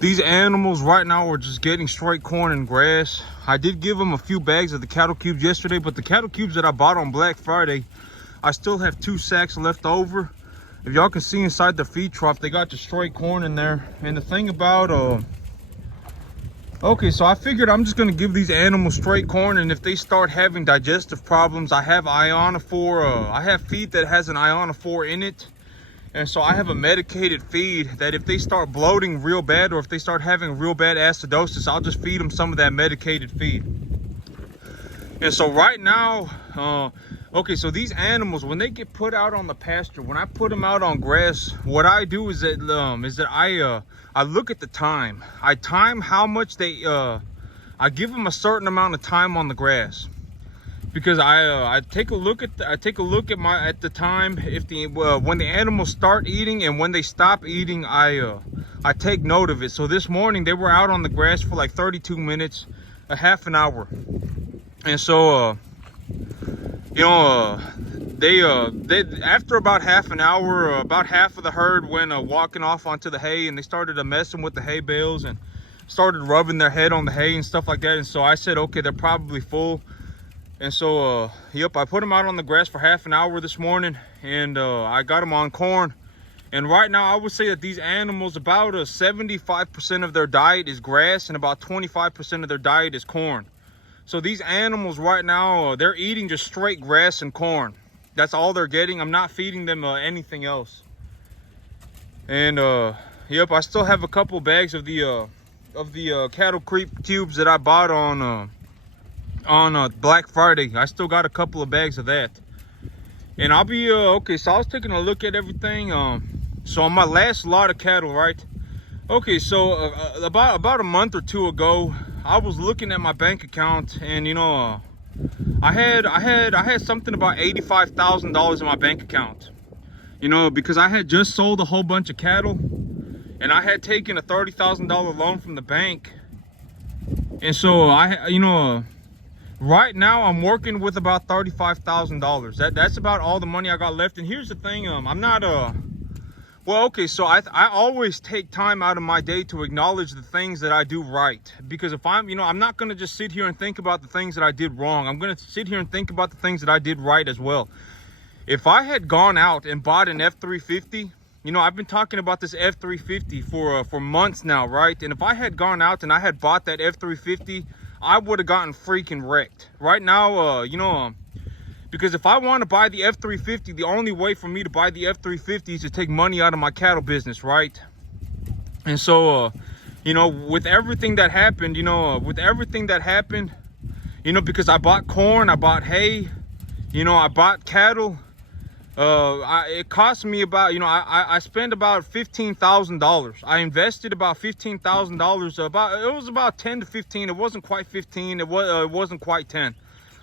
These animals right now are just getting straight corn and grass. I did give them a few bags of the cattle cubes yesterday, but the cattle cubes that I bought on Black Friday, I still have 2 sacks left over. If y'all can see inside the feed trough, they got the straight corn in there. And the thing about okay, so I figured I'm just gonna give these animals straight corn, and if they start having digestive problems, I have ionophore. I have feed that has an ionophore in it, and so I have a medicated feed that if they start bloating real bad or if they start having real bad acidosis, I'll just feed them some of that medicated feed. And so right now, okay, so these animals, when they get put out on the pasture, when I put them out on grass, what I do is that I look at the time. I time how much they I give them a certain amount of time on the grass, because I take a look at the time. If the when the animals start eating and when they stop eating, I take note of it. So this morning they were out on the grass for like 32 minutes, a half an hour. And so you know, they after about half an hour, about half of the herd went walking off onto the hay, and they started messing with the hay bales and started rubbing their head on the hay and stuff like that. And so I said, okay, they're probably full. And so yep, I put them out on the grass for half an hour this morning, and I got them on corn. And right now I would say that these animals, about 75% of their diet is grass and about 25% of their diet is corn. So these animals right now, they're eating just straight grass and corn. That's all they're getting. I'm not feeding them anything else. And yep, I still have a couple bags of the cattle creep cubes that I bought on Black Friday. I still got a couple of bags of that. And I'll be okay, so I was taking a look at everything. So on my last lot of cattle, right? Okay, so about a month or two ago, I was looking at my bank account, and you know, I had something about $85,000 in my bank account. You know, because I had just sold a whole bunch of cattle, and I had taken a $30,000 loan from the bank. And so right now I'm working with about $35,000. That's about all the money I got left. And here's the thing, I'm not well, okay, so I always take time out of my day to acknowledge the things that I do right. Because if I'm not going to just sit here and think about the things that I did wrong. I'm going to sit here and think about the things that I did right as well. If I had gone out and bought an F350, you know, I've been talking about this F350 for months now, right? And if I had gone out and I had bought that F350, I would have gotten freaking wrecked. Right now, because if I want to buy the F350, the only way for me to buy the F350 is to take money out of my cattle business, right? And so, you know, with everything that happened, because I bought corn, I bought hay, you know, I bought cattle, it cost me about, I spent about $15,000. I invested about $15,000, it was about 10 to 15. It wasn't quite 15. It wasn't quite 10.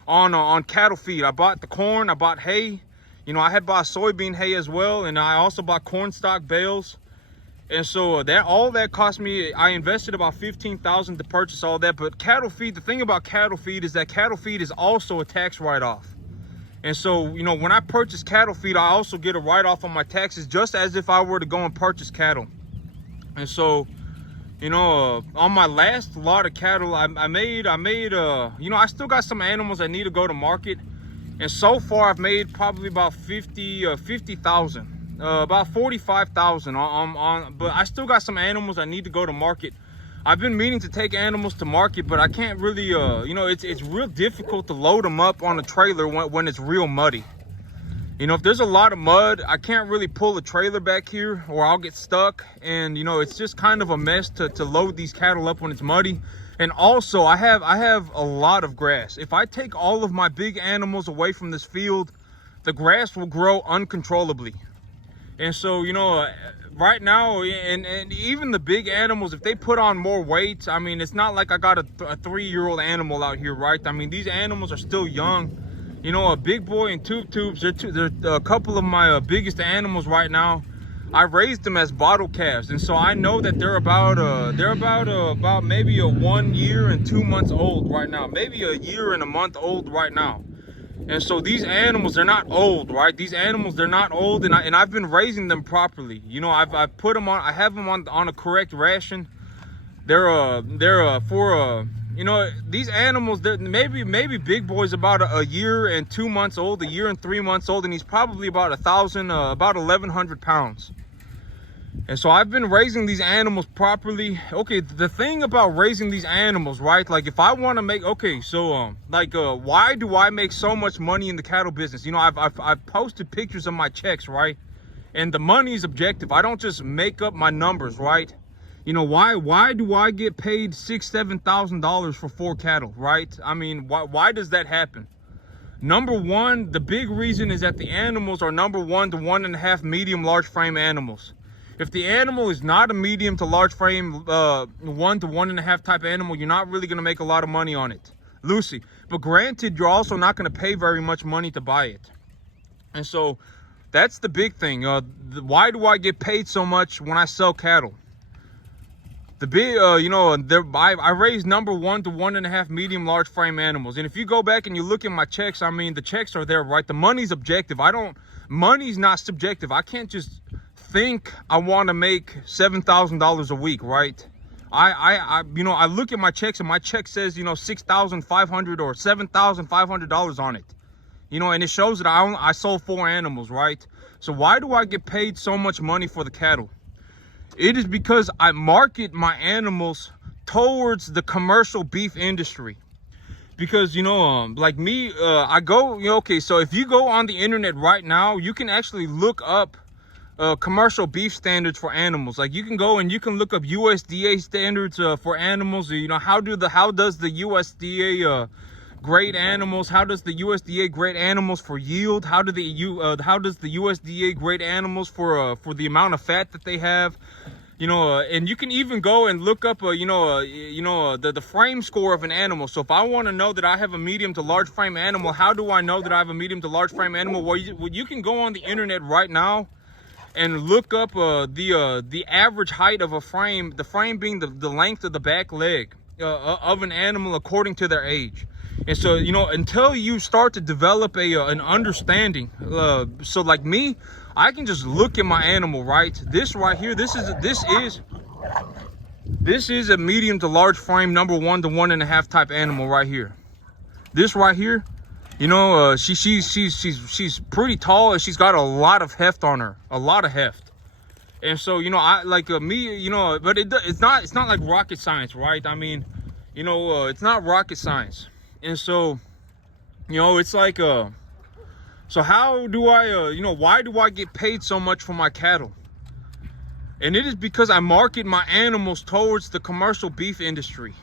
On cattle feed. I bought the corn, I bought hay, you know, I had bought soybean hay as well, and I also bought corn stock bales. And so all that cost me, I invested about $15,000 to purchase all that. But cattle feed, the thing about cattle feed is that cattle feed is also a tax write-off. And so, you know, when I purchase cattle feed, I also get a write-off on my taxes, just as if I were to go and purchase cattle. And so, you know, on my last lot of cattle, I made, you know, I still got some animals that need to go to market. And so far, I've made probably about 50,000, about 45,000 but I still got some animals that need to go to market. I've been meaning to take animals to market, but I can't really, you know, it's real difficult to load them up on a trailer when it's real muddy. You know, if there's a lot of mud, I can't really pull a trailer back here or I'll get stuck. And, you know, it's just kind of a mess to load these cattle up when it's muddy. And also, I have a lot of grass. If I take all of my big animals away from this field, the grass will grow uncontrollably. And so, you know, right now, and even the big animals, if they put on more weight, I mean, it's not like I got a 3-year-old animal out here, right? I mean, these animals are still young. You know, a big boy and tubes, they're a couple of my biggest animals right now. I raised them as bottle calves, and so I know that they're about maybe 1 year and 2 months old right now, maybe a year and a month old right now. And so these animals, they're not old, right? These animals, they're not old, and I've been raising them properly. You know, I've put them on, I have them on a correct ration. they're for you know, these animals, maybe big boy's about a year and 2 months old, a year and 3 months old, and he's probably about 1,100 pounds. And so I've been raising these animals properly. Okay, the thing about raising these animals, right? Like if I want to make, okay, so why do I make so much money in the cattle business? You know, I've posted pictures of my checks, right? And the money is objective. I don't just make up my numbers, right? You know, why do I get paid $6,000-$7,000 for 4 cattle, right? I mean, why does that happen? Number one, the big reason is that the animals are number 1 to 1.5 medium large frame animals. If the animal is not a medium to large frame 1 to 1.5 type animal, you're not really going to make a lot of money on it. Lucy. But granted, you're also not going to pay very much money to buy it. And so that's the big thing. Why do I get paid so much when I sell cattle? The big, you know, I raise number 1 to 1.5 medium large frame animals. And if you go back and you look at my checks, I mean, the checks are there, right? The money's objective. Money's not subjective. I can't just think I want to make $7,000 a week, right? You know, I look at my checks and my check says, you know, $6,500 or $7,500 on it. You know, and it shows that I sold 4 animals, right? So why do I get paid so much money for the cattle? It is because I market my animals towards the commercial beef industry. Because, you know, like me, I go, you know, okay, so if you go on the internet right now, you can actually look up commercial beef standards for animals. Like you can go and you can look up USDA standards for animals. You know, how does the USDA grade animals? How does the USDA grade animals for yield? How does the USDA grade animals for the amount of fat that they have? You know, and you can even go and look up, the frame score of an animal. So if I want to know that I have a medium to large frame animal, how do I know that I have a medium to large frame animal? Well, you can go on the internet right now and look up the average height of a frame, the frame being the length of the back leg of an animal according to their age. And so, you know, until you start to develop an understanding, so like me, I can just look at my animal, right? This right here, this is a medium to large frame number 1 to 1.5 type animal right here. This right here, you know, she's pretty tall and she's got a lot of heft on her, a lot of heft. And so, you know, I like me, you know, but it's not like rocket science, right? I mean, you know, it's not rocket science. And so, you know, it's like, so how do I, you know, why do I get paid so much for my cattle? And it is because I market my animals towards the commercial beef industry.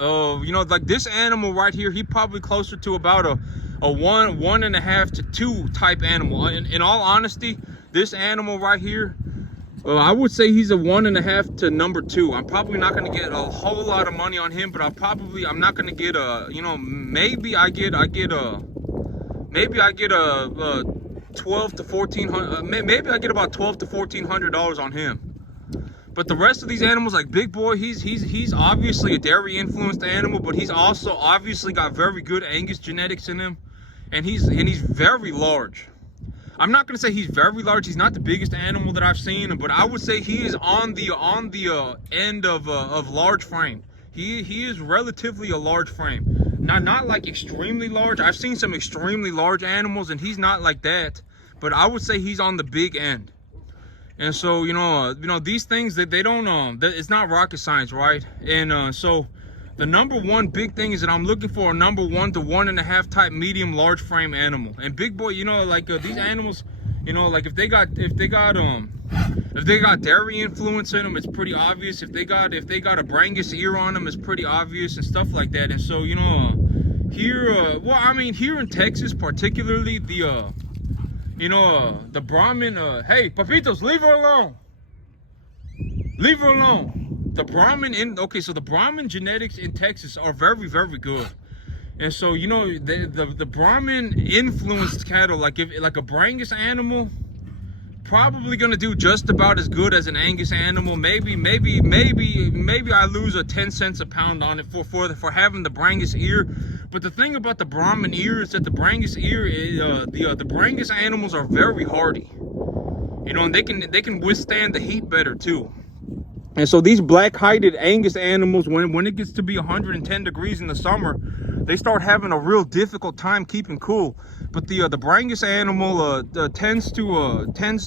You know, like this animal right here, he probably closer to about a 1.5 to 2 type animal. In all honesty, this animal right here, I would say he's a 1.5 to number 2. I'm probably not going to get a whole lot of money on him, but I'm not going to get a, you know, maybe I get a 12 to 1400, maybe I get about $1,200 to $1,400 on him. But the rest of these animals, like Big Boy, he's obviously a dairy influenced animal, but he's also obviously got very good Angus genetics in him, and he's very large. I'm not gonna say he's very large. He's not the biggest animal that I've seen, but I would say he is on the end of large frame. He is relatively a large frame. Not like extremely large. I've seen some extremely large animals, and he's not like that. But I would say he's on the big end. And so, you know, these things that they don't, it's not rocket science, right? And so the number 1 big thing is that I'm looking for a number 1 to 1.5 type medium large frame animal. And Big Boy, you know, like these animals, you know, like if they got dairy influence in them, it's pretty obvious. If they got a Brangus ear on them, it's pretty obvious and stuff like that. And so, you know, here, well, I mean, here in Texas, particularly the Brahman, hey, Papitos, leave her alone. Leave her alone. The Brahman so the Brahman genetics in Texas are very, very good. And so, you know, the Brahman influenced cattle, like a Brangus animal, probably gonna do just about as good as an Angus animal. Maybe I lose 10 cents a pound on it for having the Brangus ear. But the thing about the Brahman ear is that the Brangus ear, the Brangus animals are very hardy. You know, and they can withstand the heat better too. And so these black-hided Angus animals, when it gets to be 110 degrees in the summer, they start having a real difficult time keeping cool. But the Brangus animal tends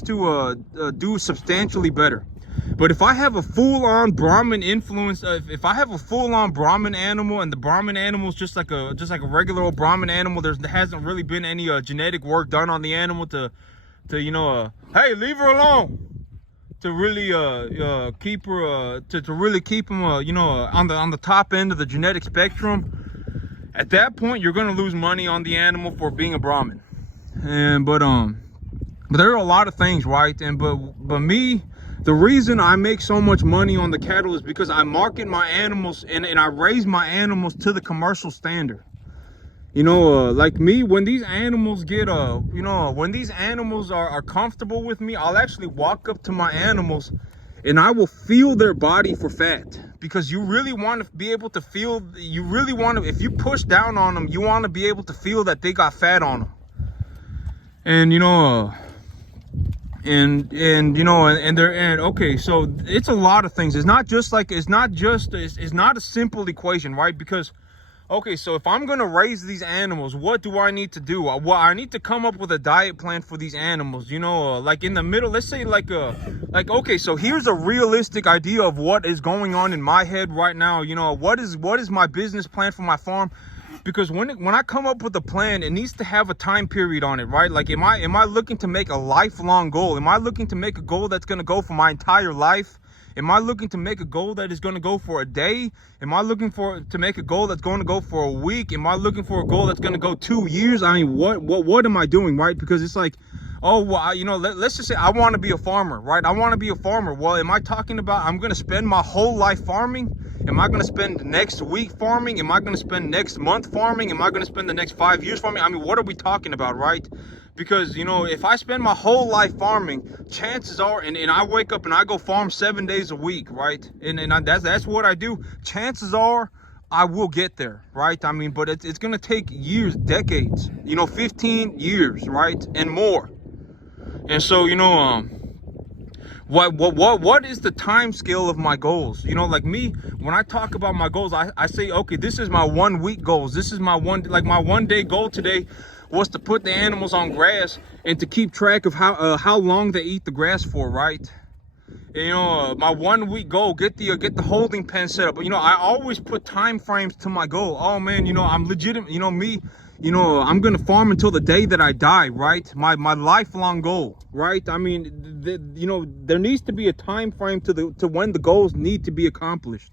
to do substantially better. But if I have a full-on Brahmin influence, if I have a full-on Brahmin animal, and the Brahmin animal is just like a regular old Brahmin animal, there hasn't really been any genetic work done on the animal to hey, leave her alone, to really keep her to really keep them on the top end of the genetic spectrum. At that point, you're gonna lose money on the animal for being a Brahmin. But there are a lot of things, right? But me, the reason I make so much money on the cattle is because I market my animals and I raise my animals to the commercial standard. Like me, when these animals get when these animals are comfortable with me, I'll actually walk up to my animals and I will feel their body for fat, because you really want to be able to feel, if you push down on them, you want to be able to feel that they got fat on them. And okay, so it's a lot of things. It's not a simple equation, right? Because okay, so if I'm gonna raise these animals, what do I need to do? Well, I need to come up with a diet plan for these animals. Like in the middle, let's say okay, so here's a realistic idea of what is going on in my head right now. What is my business plan for my farm? Because when I come up with a plan, it needs to have a time period on it, right? Like, am I looking to make a lifelong goal? Am I looking to make a goal that's gonna go for my entire life? Am I looking to make a goal that is going to go for a day? Am I looking to make a goal that's going to go for a week? Am I looking for a goal that's going to go 2 years? I mean, what am I doing, right? Because it's like, oh, well, let's just say I want to be a farmer, right? I want to be a farmer. Well, am I talking about I'm going to spend my whole life farming? Am I going to spend next week farming? Am I going to spend next month farming? Am I going to spend the next 5 years farming? I mean, what are we talking about, right? Because, if I spend my whole life farming, chances are, and I wake up and I go farm 7 days a week, right? And that's what I do. Chances are I will get there, right? I mean, but it's going to take years, decades, 15 years, right? And more. And so, what is the time scale of my goals? Like me, when I talk about my goals, I say, okay, this is my 1 week goals. This is my my 1 day goal today was to put the animals on grass and to keep track of how long they eat the grass for, right? And, my 1 week goal, get the holding pen set up. But I always put time frames to my goal. Oh man, I'm legitimate. Me, I'm gonna farm until the day that I die, right? My lifelong goal, right? I mean, there needs to be a time frame to when the goals need to be accomplished.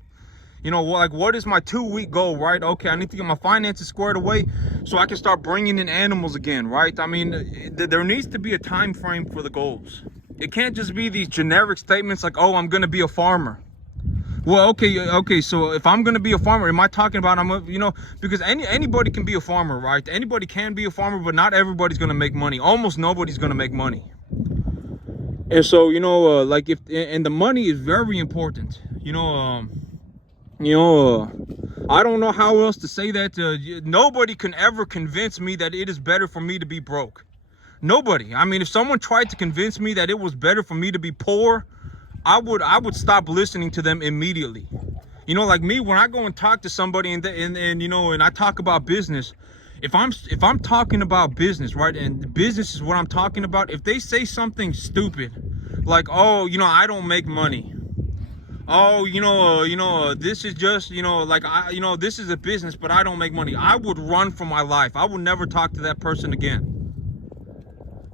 Like, what is my 2 week goal, right? Okay, I need to get my finances squared away so I can start bringing in animals again, right? I mean, there needs to be a time frame for the goals. It can't just be these generic statements like, oh, I'm gonna be a farmer. Well, okay, so if I'm gonna be a farmer, am I talking about because anybody can be a farmer, right? Anybody can be a farmer, but not everybody's gonna make money. Almost nobody's gonna make money. And so, like, and the money is very important. I don't know how else to say that. Nobody can ever convince me that it is better for me to be broke. Nobody. I mean, if someone tried to convince me that it was better for me to be poor, I would stop listening to them immediately. Like me, when I go and talk to somebody and I talk about business, if I'm talking about business, right, and business is what I'm talking about, if they say something stupid like, oh, I don't make money. Oh, this is just, like, this is a business, but I don't make money. I would run for my life. I would never talk to that person again.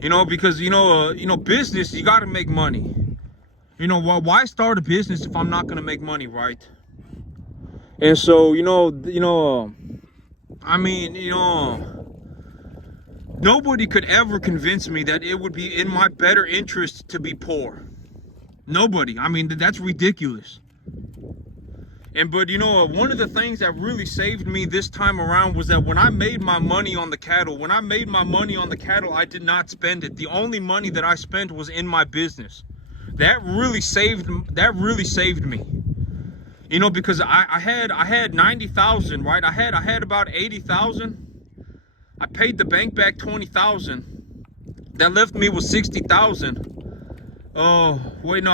Because, business, you got to make money. Why start a business if I'm not going to make money, right? And so, I mean, nobody could ever convince me that it would be in my better interest to be poor. Nobody. I mean, that's ridiculous. But one of the things that really saved me this time around was that when I made my money on the cattle, I did not spend it. The only money that I spent was in my business. That really saved me. Because I had 90,000, right? I had about 80,000. I paid the bank back 20,000. That left me with 60,000. Oh, wait, no,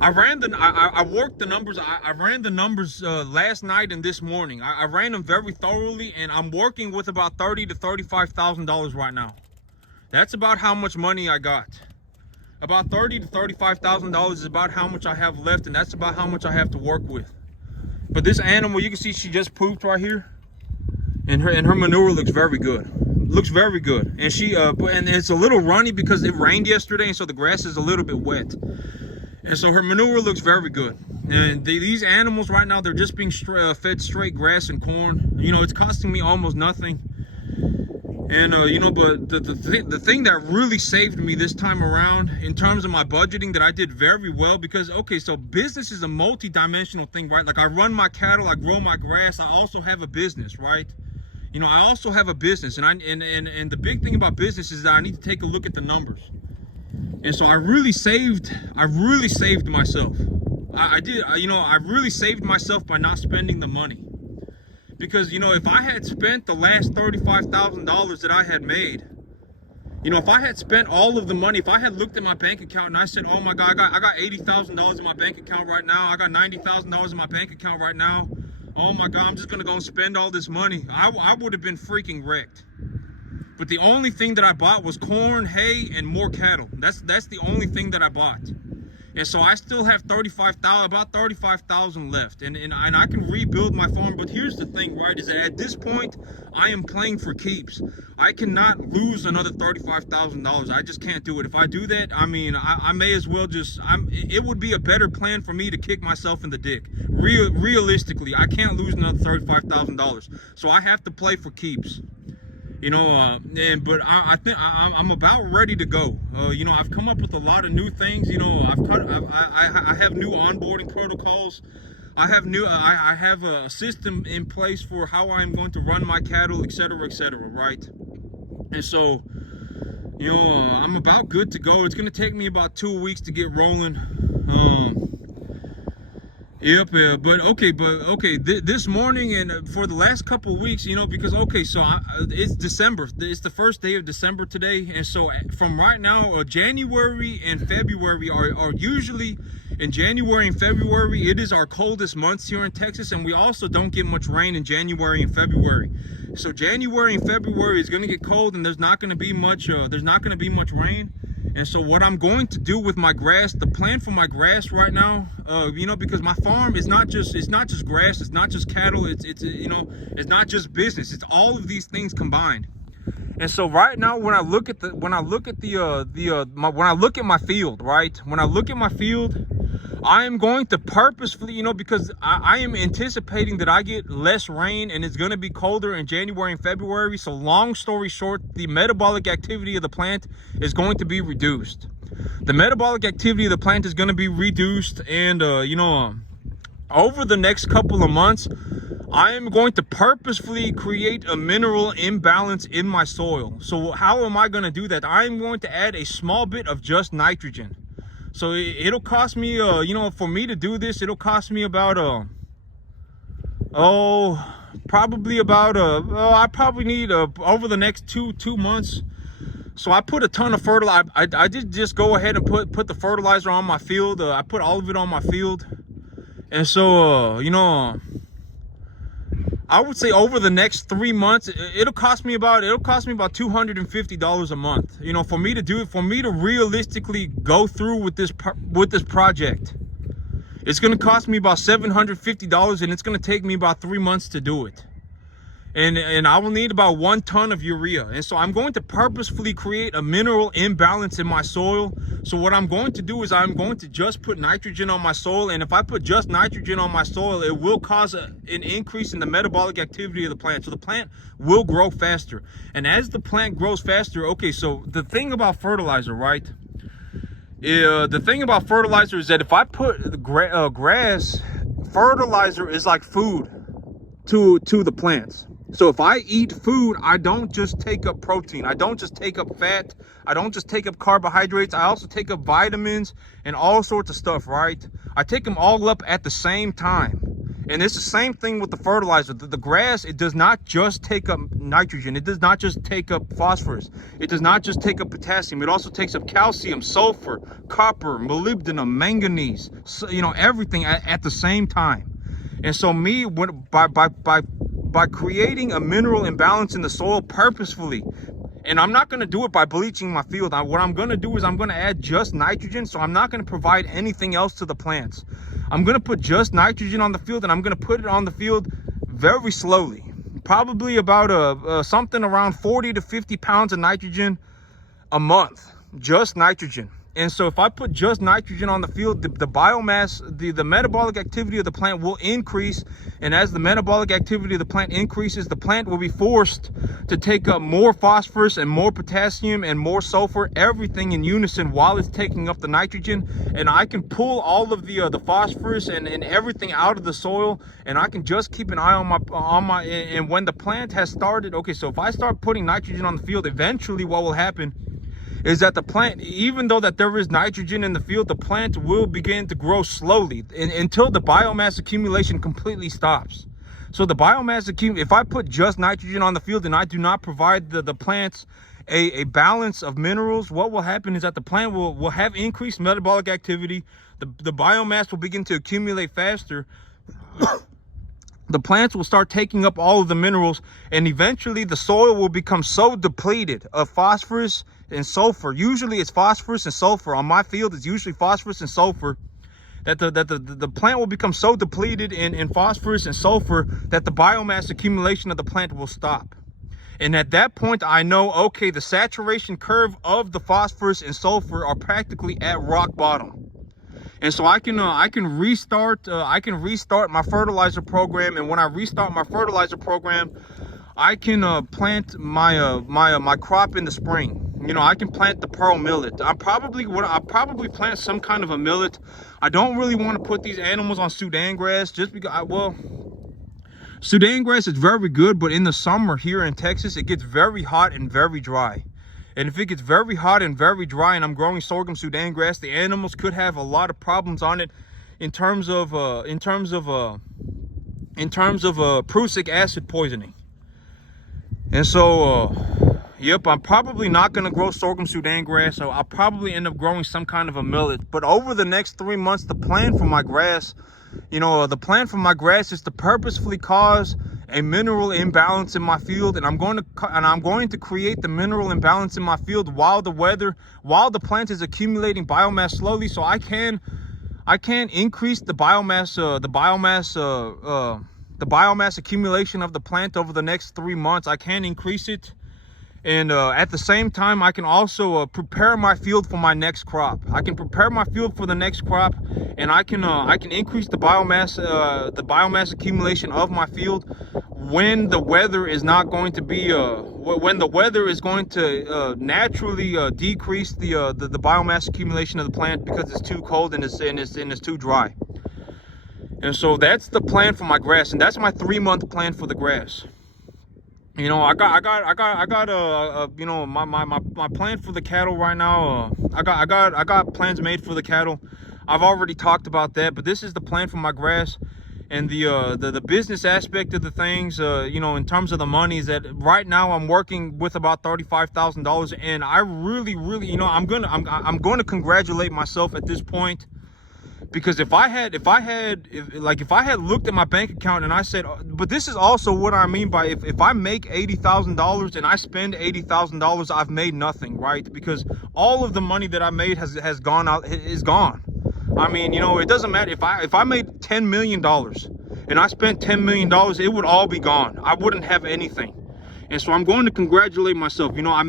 I worked the numbers. I ran the numbers last night and this morning. I ran them very thoroughly, and I'm working with about $30,000 to $35,000 right now. That's about how much money I got. About $30,000 to $35,000 is about how much I have left, and that's about how much I have to work with. But this animal, you can see she just pooped right here, and her manure looks very good. Looks very good, and and it's a little runny because it rained yesterday, and so the grass is a little bit wet. And so her manure looks very good. And these animals right now, they're just being fed straight grass and corn. You know, it's costing me almost nothing. And you know, but the thing that really saved me this time around in terms of my budgeting, that I did very well, because okay, so business is a multi-dimensional thing, right? Like I run my cattle, I grow my grass, I also have a business, right? You know, I also have a business, and the big thing about business is that I need to take a look at the numbers. And so I really saved myself. I really saved myself by not spending the money. Because, you know, if I had spent the last $35,000 that I had made, you know, if I had spent all of the money, if I had looked at my bank account and I said, oh my God, I got $80,000 in my bank account right now, I got $90,000 in my bank account right now, oh my God, I'm just gonna go and spend all this money, I would have been freaking wrecked. But the only thing that I bought was corn, hay, and more cattle. That's the only thing that I bought. And so I still have about 35,000 left, and I can rebuild my farm. But here's the thing, right, is that at this point I am playing for keeps. I cannot lose another $35,000. I just can't do it. If I do that, I mean, I may as well just, it would be a better plan for me to kick myself in the dick. Realistically, I can't lose another $35,000. So I have to play for keeps. You know, but I think I'm about ready to go. You know, I've come up with a lot of new things. You know, I have new onboarding protocols. I have a system in place for how I'm going to run my cattle, etc., right? And so, you know, I'm about good to go. It's gonna take me about 2 weeks to get rolling. Yep, but okay, this morning and for the last couple of weeks, you know, because okay, so it's December, it's the first day of December today, and so from right now, January and February are usually, in January and February, it is our coldest months here in Texas, and we also don't get much rain in January and February. So January and February is going to get cold, and there's not going to be much rain. And so what I'm going to do with my grass, the plan for my grass right now, you know, because my farm is not just grass, it's not just cattle, it's you know, it's not just business, it's all of these things combined. And so right now, when I look at my field, right, when I look at my field, I am going to purposefully, you know, because I am anticipating that I get less rain and it's going to be colder in January and February. So long story short, the metabolic activity of the plant is going to be reduced. The metabolic activity of the plant is going to be reduced, and you know, over the next couple of months, I am going to purposefully create a mineral imbalance in my soil. So how am I going to do that? I am going to add a small bit of just nitrogen. So it'll cost me, you know, for me to do this, it'll cost me about, probably about, I probably need, over the next two months. So I put a ton of fertilizer. I did just go ahead and put the fertilizer on my field. I put all of it on my field. And so, you know, I would say over the next 3 months, it'll cost me about $250 a month. You know, for me to do it, for me to realistically go through with this project, it's going to cost me about $750, and it's going to take me about 3 months to do it. And I will need about 1 ton of urea. And so I'm going to purposefully create a mineral imbalance in my soil. So what I'm going to do is I'm going to just put nitrogen on my soil. And if I put just nitrogen on my soil, it will cause an increase in the metabolic activity of the plant. So the plant will grow faster. And as the plant grows faster, okay, so the thing about fertilizer, right? The thing about fertilizer is that if I put grass, fertilizer is like food to the plants. So if I eat food, I don't just take up protein, I don't just take up fat, I don't just take up carbohydrates, I also take up vitamins and all sorts of stuff, right? I take them all up at the same time. And it's the same thing with the fertilizer. The grass, it does not just take up nitrogen. It does not just take up phosphorus. It does not just take up potassium. It also takes up calcium, sulfur, copper, molybdenum, manganese, so, you know, everything at the same time. And so by creating a mineral imbalance in the soil purposefully, and I'm not going to do it by bleaching my field. What I'm going to do is I'm going to add just nitrogen. So I'm not going to provide anything else to the plants. I'm going to put just nitrogen on the field, and I'm going to put it on the field very slowly. Probably about something around 40 to 50 pounds of nitrogen a month, just nitrogen. And so if I put just nitrogen on the field, the biomass, the metabolic activity of the plant will increase. And as the metabolic activity of the plant increases, the plant will be forced to take up more phosphorus and more potassium and more sulfur, everything in unison while it's taking up the nitrogen. And I can pull all of the phosphorus and everything out of the soil, and I can just keep an eye on my and when the plant has started, okay, so if I start putting nitrogen on the field, eventually what will happen is that the plant, even though that there is nitrogen in the field, the plant will begin to grow slowly until the biomass accumulation completely stops. So the biomass if I put just nitrogen on the field and I do not provide the plants a balance of minerals, what will happen is that the plant will have increased metabolic activity. The biomass will begin to accumulate faster. The plants will start taking up all of the minerals, and eventually the soil will become so depleted of phosphorus and sulfur. Usually it's phosphorus and sulfur. On my field, it's usually phosphorus and sulfur, that the plant will become so depleted in phosphorus and sulfur that the biomass accumulation of the plant will stop. And at that point, I know, okay, the saturation curve of the phosphorus and sulfur are practically at rock bottom. And so I can restart my fertilizer program. And when I restart my fertilizer program, I can plant my crop in the spring. You know, I can plant the pearl millet. I'll probably plant some kind of a millet. I don't really want to put these animals on Sudan grass just because Sudan grass is very good, but in the summer here in Texas, it gets very hot and very dry. And if it gets very hot and very dry and I'm growing sorghum Sudan grass, the animals could have a lot of problems on it in terms of prussic acid poisoning. And so yep, I'm probably not going to grow sorghum Sudan grass, so I'll probably end up growing some kind of a millet. But over the next 3 months, the plan for my grass, is to purposefully cause a mineral imbalance in my field, and I'm going to create the mineral imbalance in my field while the plant is accumulating biomass slowly, so I can increase the biomass accumulation of the plant over the next 3 months. I can increase it. And at the same time, I can also prepare my field for my next crop. I can prepare my field for the next crop, and I can increase the biomass accumulation of my field when the weather is not going to be when the weather is going to naturally decrease the biomass accumulation of the plant because it's too cold and it's too dry. And so that's the plan for my grass, and that's my 3-month plan for the grass. You know, I got you know, my plan for the cattle right now. I got plans made for the cattle. I've already talked about that, but this is the plan for my grass. And the business aspect of the things, you know, in terms of the money, is that right now I'm working with about $35,000, and I really, you know, I'm going to congratulate myself at this point. Because if I had looked at my bank account and I said, but this is also what I mean by if I make $80,000 and I spend $80,000, I've made nothing, right? Because all of the money that I made is gone. I mean, you know, it doesn't matter if I made $10 million and I spent $10 million, it would all be gone. I wouldn't have anything. And so I'm going to congratulate myself. You know, I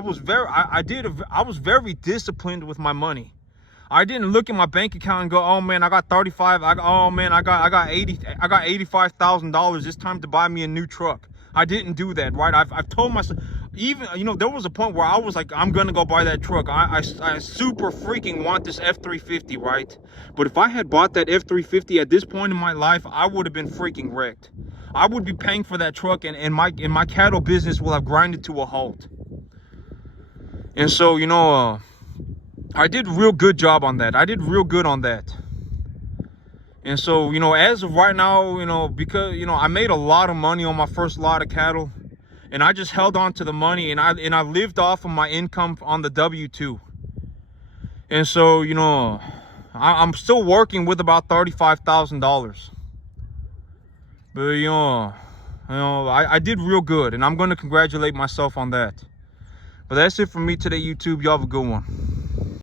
was very disciplined with my money. I didn't look at my bank account and go, oh man, I got 35. I got $85,000. It's time to buy me a new truck. I didn't do that, right? I've told myself, even, you know, there was a point where I was like, I'm gonna go buy that truck. I super freaking want this F-350, right? But if I had bought that F-350 at this point in my life, I would have been freaking wrecked. I would be paying for that truck, and my cattle business will have grinded to a halt. And so, you know, I did a real good job on that. I did real good on that. And so, you know, as of right now, you know, because, you know, I made a lot of money on my first lot of cattle, and I just held on to the money, and I lived off of my income on the W-2. And so, you know, I'm still working with about $35,000. But, I did real good, and I'm going to congratulate myself on that. But that's it for me today, YouTube. Y'all have a good one.